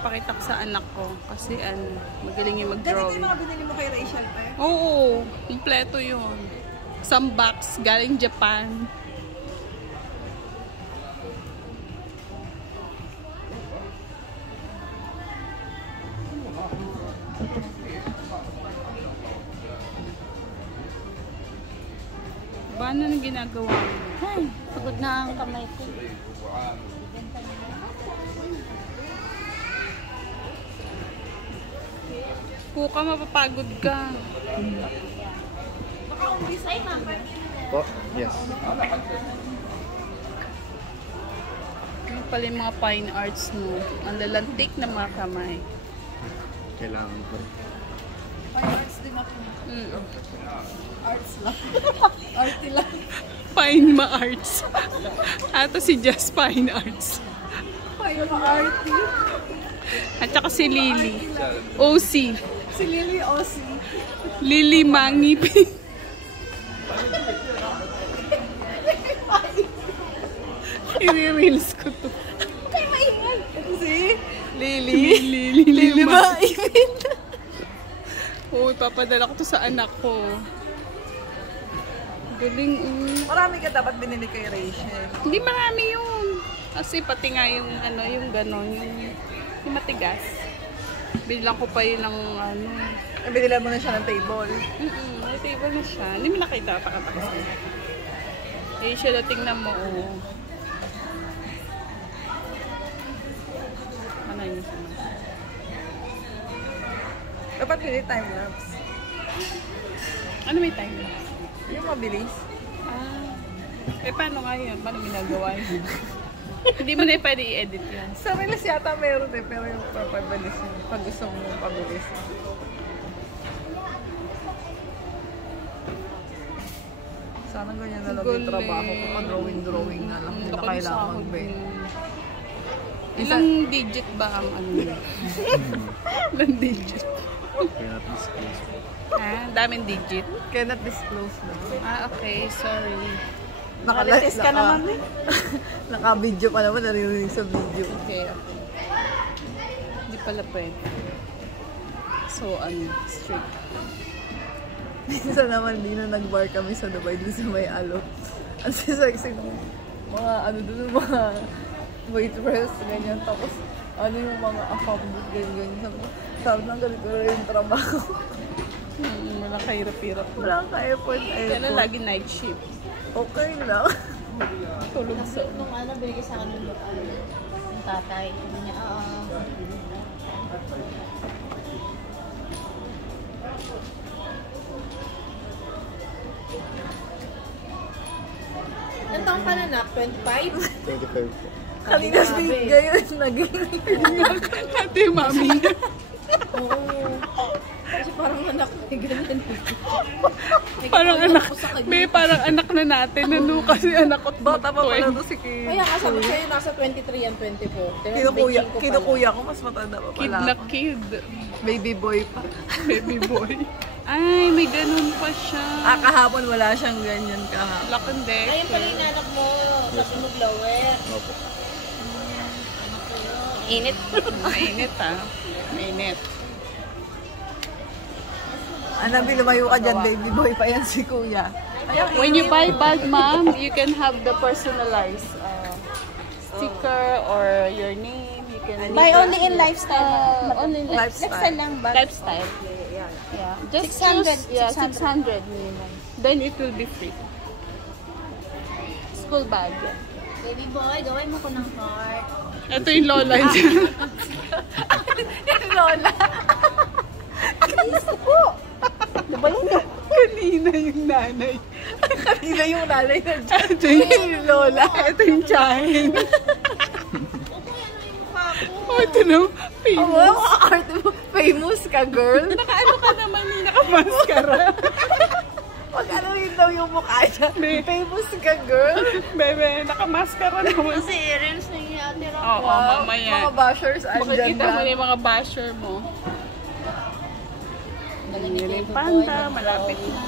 ipapakita ko sa anak ko. Kasi magaling yung mag-drawing. Ganito yung mga binili mo kay Rachel, eh? Oo, kompleto yun. Some box galing Japan. Paano na ginagawa mo? Ay, pagod na ang kamay ko. Kuka, mapapagod ka. Baka umbis ay, ma'am. Po? Yes. Yung pala yung mga fine arts mo. Ang lalantik na mga kamay. Kailangan ko. Ay, arts din ako. Arts lang. Arty lang. Fine ma-arts. Ato si Just Fine Arts. Ay, ma-arty. At saka si Lily. OC. Si Lily Ossie. Lily Mangipi. I-reels ko to. Kaya maingay. Ito si Lily. Lily Maingay. Oo, papadala ko to sa anak ko. Galing. Marami ka dapat binili kay Rachel. Hindi marami yun. Kasi pati nga yung yung ganon, yung matigas. Bilang ko pa yun ng Binilan mo na siya ng table. May table na siya. Hindi mo nakita pakatakas niya. Eh, siya tingnan mo, oh. Ano yun siya? Dapat binili time-lapse. Ano may time lapse? Yung mabilis. Paano nga yun? Paano ginagawa yun? Hindi mo na pwede i-edit yan. Sa Reels yata meron eh, pero yung papabilis yun. Pag gusto mo pabilis. Sana ganyan na lang yung trabaho ko. Drawing na lang. Hindi na kailangan mag-bend. Ilang digit ba ang Ilang digit? Cannot disclose. Daming digit? Cannot disclose na. Okay. Sorry. Nakalitis ka naman eh. Naka-video pa naman, naririnig sa video. Okay. Hindi pala pwede. So, strict. Minsan naman, di na nag-bar kami sa Dubai, dun sa may alok. Ang sexy ng mga, mga waitress, ganyan. Tapos, yung mga afambus, ganyan. Sabi ng ganito rin yung trabaho. Wala kahirap-hirap. Wala ka-effort. Kaya lagi night shift. Okay lang. Tulog sa... Nung binigay sa akin yung tatay. Sabi niya, Ilang taong ka na na? 25? 25 po. Kanina speak ngayon, naging. Ate, mami. Oo. Kasi parang anak ko, ganyan. Parang anak. May parang anak na natin. Kasi anak ko. Bata pa pala to si Kid. Kaya nga sabi sa'yo, nasa 23 and 24. Kinukuya ko, mas matanda pa Kid pala. na kid. Baby boy pa. Baby boy. Ay, may ganun pa siya. Kahapon wala siyang ganyan kahapon. Lakande. Ayun pala yung anak mo, sa sunog lower. Opo. Init. Mainit Mainit. Lumayo ka dyan, baby boy pa yan si kuya. When you buy bag, ma'am, you can have the personalized sticker or your name. You can Buy only in lifestyle. only in Lifestyle lang ba? lifestyle. Yeah. Just 600. choose, 600 minimum. Then it will be free. School bag. Baby boy, gawin mo ko ng heart. Ito yung lola niya. Yung lola. Gusto ko. Diba yun? Kanina yung nanay. Kanina yung nanay na dyan. Ito yung lola. Ito yung tiyahin. Ito na, famous. Art mo. Famous ka, girl. Nakaano ka naman yung nakamaskara. Pag-anuhin daw yung mukha niya. Famous ka, girl. Bebe, nakamaskara naman. Kasi earrings na yung ate Rock. Oo, mamaya. Mga bashers andyan Makikita mo na. na yung mga basher mo. Yung panda, malapit na.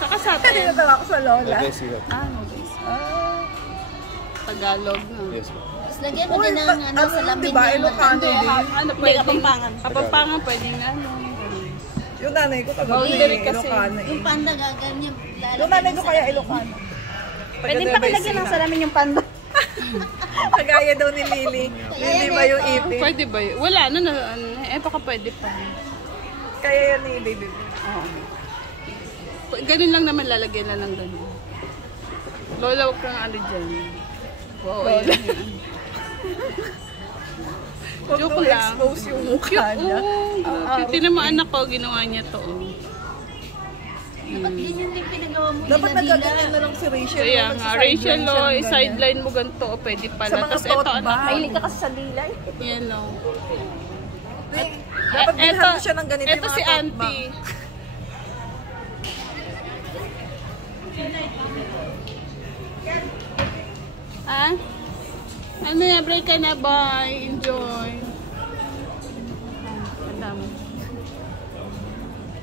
Saka sa Kanina atin. talaga ako sa lola. Okay, sige. No, guys. Tagalog. No? Yes po. Tapos lagyan mo Uy, din ng ano, salamin diba, na- Ilocano din. Ano, Hindi, pwedeng, Kapampangan. Kapampangan, pwedeng ano. Yung nanay ko taga Boundary kasi. Ilocano eh. Yung panda gaganyan. Yung nanay ko kaya Ilocano. Pwede pa kalagyan ng salamin yung panda. Kagaya daw ni Lily. Lily ba yung ipin? Pwede ba yun? Wala, ano, baka pwede pa. Kaya yan ni baby. Oo. Ganun lang naman, lalagyan na lang ganun. Lola, huwag kang ano dyan. Wow, ayun. Huwag Joke nung lang. expose yung mukha niya. Oo. Tinan mo anak ko, ginawa niya to. Dapat ganyan din pinagawa mo Dapat nila nila. nagkaganyan na lang si Rachel. Kaya no? nga, Nagsa-sideline Rachel, siya lo, ng ganyan. sideline mo ganito, o pwede pala. Sa mga Tapos tote eto, anak bag. ko. Mahilig ka kasi sa dilay. Yan, no. Dapat bilhan mo siya ng ganito Eto yung mga si tote auntie. bag. Ha? Ano na, break ka na, bye. Enjoy. Madam.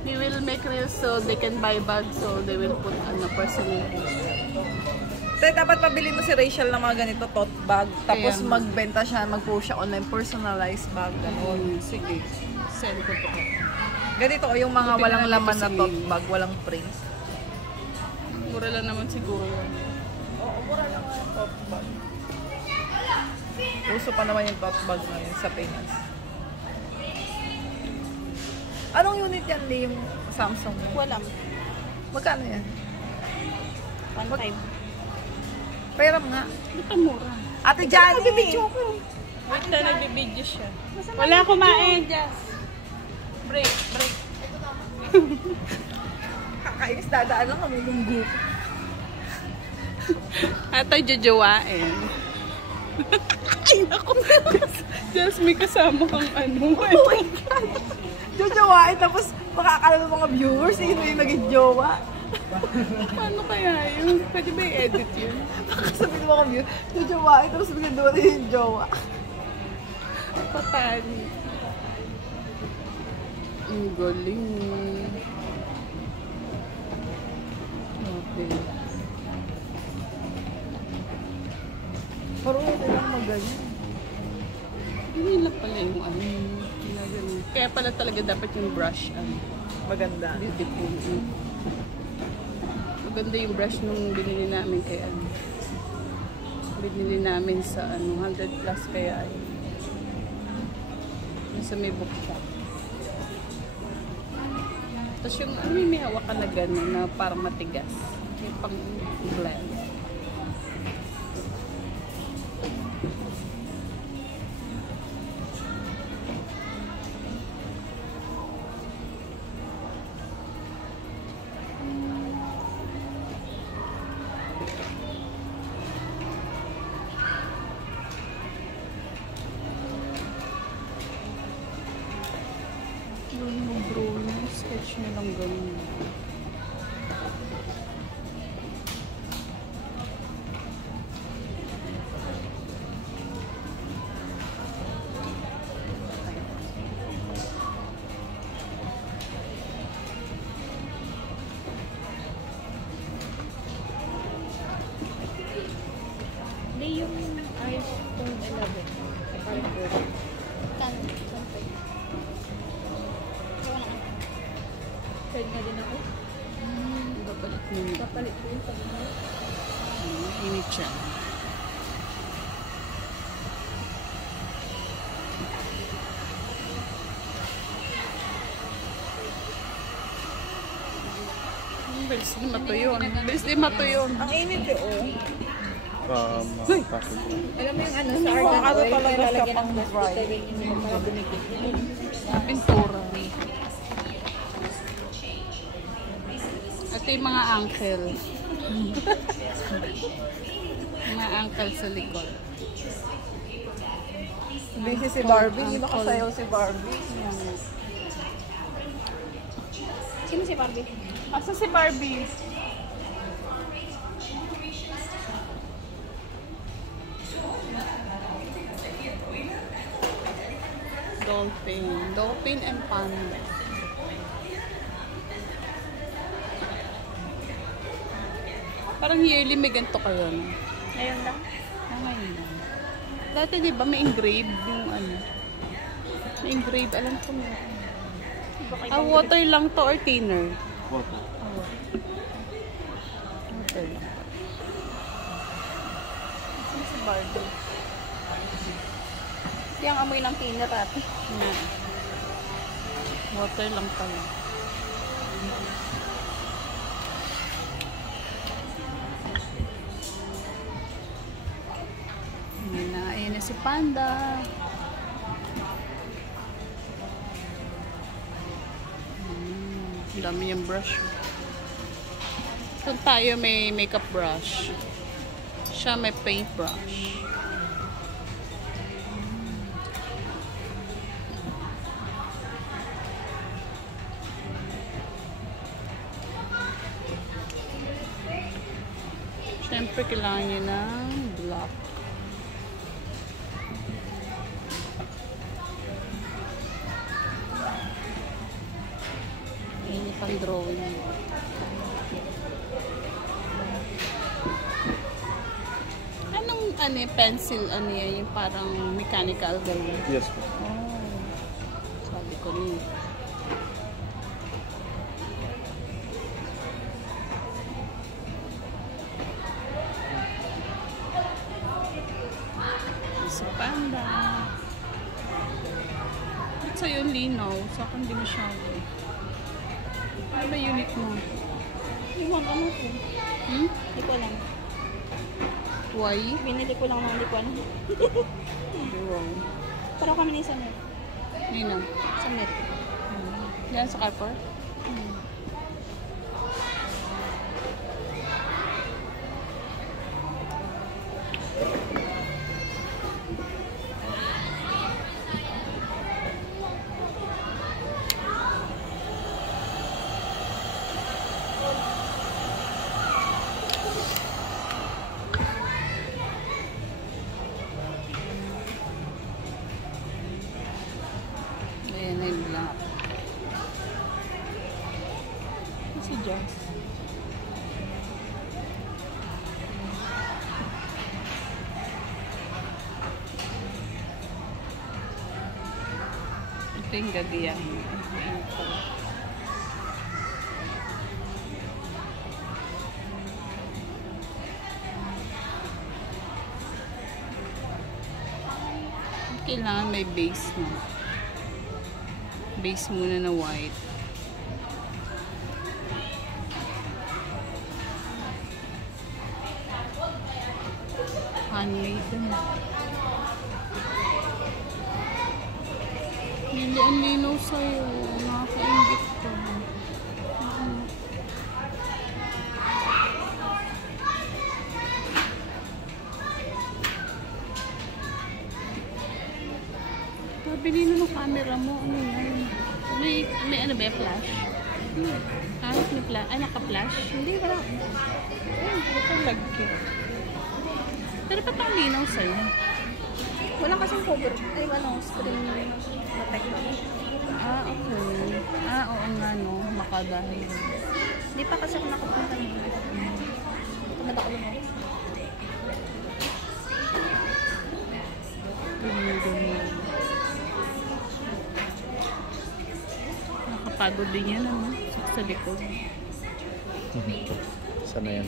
We will make reels so they can buy bags so they will put on a personal. Tay, dapat pabili mo si Rachel ng mga ganito tote bag. Tapos Kaya nga. magbenta siya, mag-post siya online, personalized bag. Ganun. Sige. Send ko to. Ganito o yung mga Buti walang na lang laman ito na si- tote bag, walang print. Mura lang naman siguro yun. Oo, mura lang ang tote bag. Uso pa naman yung tote bag ngayon sa Pinas. Anong unit yan, Lee, yung Samsung? Walang. Magkano yan? 1.5. Pairam nga. Ito mura. Ate Johnny! Wait na, nagbibideo siya. Wala kumain, Jess. Break, break. Kakainis, dadaan lang kami lunggo. Ata jojowain. Ay, naku. Jess, may kasama kang ano. Oh my God! Jojowain, tapos makakala ng mga viewers, sino yung naging jowa. Paano kaya yun? Pwede ba i-edit yun? Sabi ng mga viewers, jojowain, tapos bigyan doon na yung jowa. Patani. Ang galing. Okay. Parang nilang magaling. Hindi lang pala yung ano. ginaganon. Kaya pala talaga dapat yung brush. Maganda. Beautiful. Maganda yung brush nung binili namin kay ano. Binili namin sa ano, 100 plus kaya ay. Yung sa may bookshop. Tapos yung ano yung may hawak ka na gano'n na parang matigas. Yung pang blend. Yung Bruno, sketch nyo lang ganun. Hindi yung iPhone 11. Parang good. Kan. Pwede na din ako. Babalit mo yun. Kapalit ko yung pag-init. Init siya. Bilis din matuyo. Bilis din matuyo. Ang init eh, oh. Pasok ko. Alam mo yung ano sa Ano argan oil, talaga siya lalagyan pang ng dry. plastic para dumikit. Pintura. Ito yung mga ankle. Mga ankle sa likod. Busy si Barbie, hindi makasayaw si Barbie. Sino si Barbie? Asa si Barbie? Dolphin. Dolphin and panda. Parang yearly may ganito kayo. No? Ngayon lang. Okay lang. Dati di ba may engrave yung ano? May engrave, alam ko mo. Water lang to or thinner? Water. Water lang. Sa Barbie. Hindi ang amoy ng thinner ate. Yeah. Water lang pala. Ayan na si Panda. Ang dami niyang brush. Kung tayo may makeup brush. Siya may paint brush. Siyempre, kailangan nyo ng block. Ayan yung pang-drawing. Anong pencil? Ano yan? Yung parang mechanical ganun. Yes po. Oh. Sabi ko rin. Si Panda. Ba't sa'yo yung linaw? Sa akin di masyado. Ano ba unit mo? Yung mga ano ko. Hindi ko alam. Why? Binili ko lang ng hindi ko alam. Wrong. Para kami ni Samit. Linaw. Samit. Yan sa Carrefour? Ayan na yung black. Si Jazz. Ito yung gagayahin. Ayan pala. Kailangan may base na. Base muna na white. Handmade. Hindi ang linaw sa'yo. Nakakaingit ko. Pabili na ng camera mo. Ano yan? May ano ba? Flash? May flash? Ay, naka-flash? Hindi, wala. Ay, naka-lagkit. Pero ba't ang linaw sa'yo? Wala kasing cover. Ay, ano, screen protector. Ah, okay. Ah, oo nga, no. Makadahil. Hindi pa kasi ako nakapunta nito. Tumad ako lumabas. Ganyan. Nakapagod din yan, ano? Sa likod. Sana yan.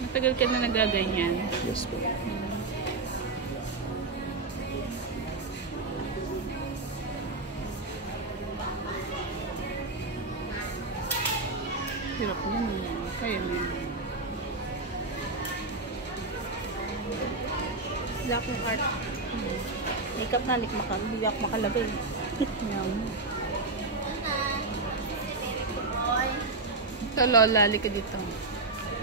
Matagal ka na nagaganyan. Yes po. Hirap yan. Kaya mo yan. Black ng art. Makeup na, hindi ako makalagay. Yan. Ito, Lola, halika dito.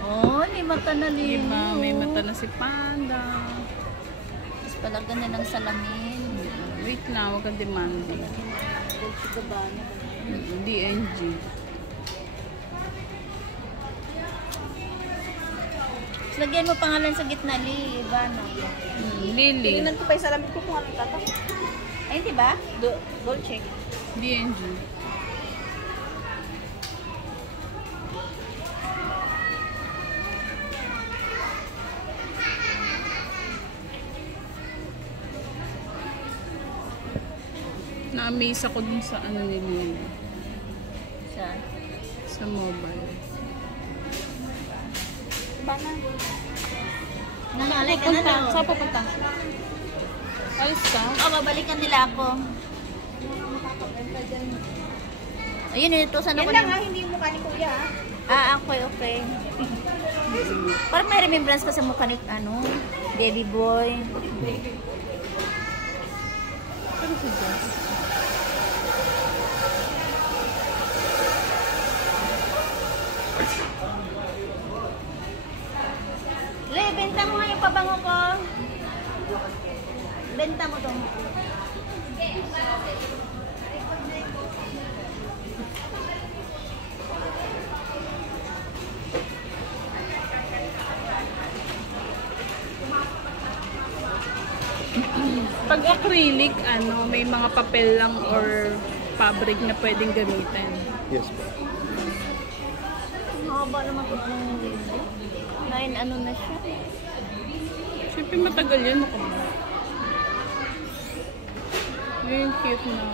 Oh, may mata na Diba, may mata na si Panda. Tapos palagyan na ng salamin. Wait na, huwag kang demanding. Dolce Gabbana. DNG. Tapos lagyan mo pangalan sa gitna, Ivana. Lily. Tingnan ko pa yung salamin ko kung anong tatak. Ay, di ba? Dolce. DNG. Na-amaze ako dun sa ano nila. Saan? Sa mobile. Bana. Nangalay ka na lang. Saan pupunta? Alis ka? Oo, babalikan nila ako. Ayun, ito sana ko. Yan lang ha, hindi yung mukha ni Kuya ha. Okay, okay. Parang may remembrance ka sa mukha ni, ano, baby boy. Ano si Jess? Le, benta mo nga yung pabango ko. Benta mo to. Pag acrylic, ano, may mga papel lang or fabric na pwedeng gamitin. Yes po. Ang haba naman ito. 9 ano na siya. Siyempre matagal yun ako ba? Yung cute na,